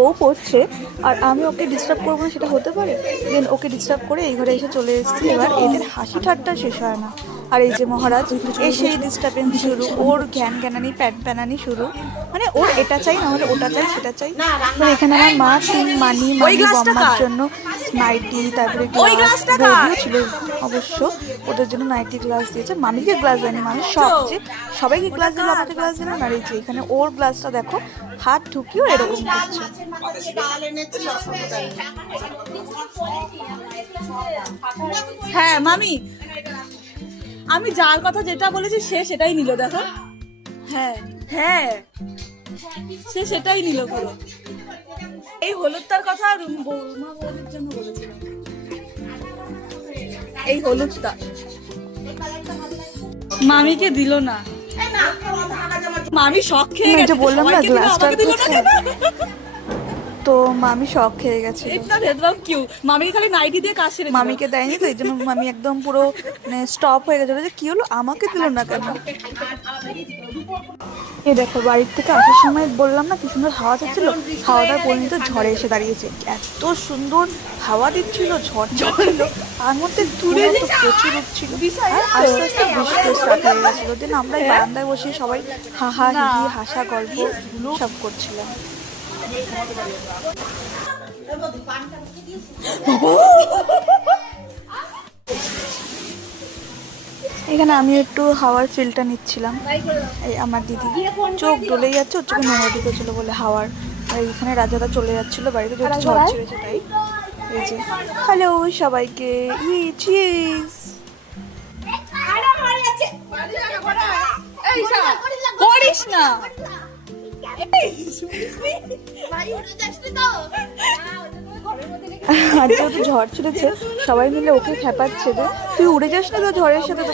ও পড়ছে আর আমি ওকে ডিস্টার্ব করবো না সেটা হতে পারে। দেন ওকে ডিস্টার্ব করে এই ঘরে এসে চলে এসেছি। এবার এদের হাসি ঠাট্টা শেষ হয় না। আর এই যে মহারাজ এসেই ডিস্টার্বেন্স শুরু, ওর জ্ঞান জ্ঞানানি প্যানানি শুরু, মানে ওর এটা চাই না হলে ওটা চাই সেটা চাই। মানে এখানে আমার মা মানি বম্মার জন্য নাইটি, তারপরে গ্লাস বৌদিও ছিল অবশ্য, ওদের জন্য নাইটি গ্লাস দিয়েছে। মামিকে গ্লাস দেয়নি, মামি সব যে সবাইকে গ্লাস দিল, আমাকে গ্লাস দিল না। আর এই যে এখানে ওর গ্লাসটা দেখো হাত ঢুকিও এরকম করছে। হ্যাঁ মামি, আমি যার কথা যেটা বলেছি সে সেটাই নিল, দেখো। হ্যাঁ হ্যাঁ, সে সেটাই নিল পুরো। এই হলুদটার কথা বৌমা বৌদির জন্য বলেছিল, এই হলুদটা মামিকে দিল না। মামি শখ খেয়ে গেছে, বললাম না গ্লাসটা তো মামি শখ খেয়ে গেছে। মামি খালি নাইটি দিয়ে কাজ সেরে, মামিকে দেয়নি তো এই জন্য মামি একদম পুরো মানে স্টপ হয়ে গেছে, যে কি হলো আমাকে দিল না কেন। এই দেখো বাড়ির থেকে আসার সময় বললাম না কি সুন্দর হাওয়া যাচ্ছিল, হাওয়াটা পরিণত ঝড়ে এসে দাঁড়িয়েছে। এত সুন্দর হাওয়া দিচ্ছিল, ঝড় ছিল, তার মধ্যে দূরে তো প্রচুর উঠছিল। আর আস্তে আস্তে বৃষ্টি স্টার্ট হয়ে গেছিল। দেন আমরা বারান্দায় বসে সবাই হাহা হিহি হাসা গল্প সব করছিলাম। এখানে আমি একটু হাওয়ার ফিলটা নিচ্ছিলাম। এই আমার দিদি চোখ ডলে যাচ্ছে, ওর চোখে নোংরা ঢুকেছিল বলে হাওয়ার। আর এখানে রাজাদা চলে যাচ্ছিল বাড়িতে, যেহেতু ঝড় ছেড়েছে তাই। এই যে হ্যালো সবাইকে, চিজ। করিস না, আর যেহেতু ঝড় ছেড়েছে সবাই মিলে ওকে খেপাচ্ছে, তুই উড়ে যাস না তো ঝড়ের সাথে।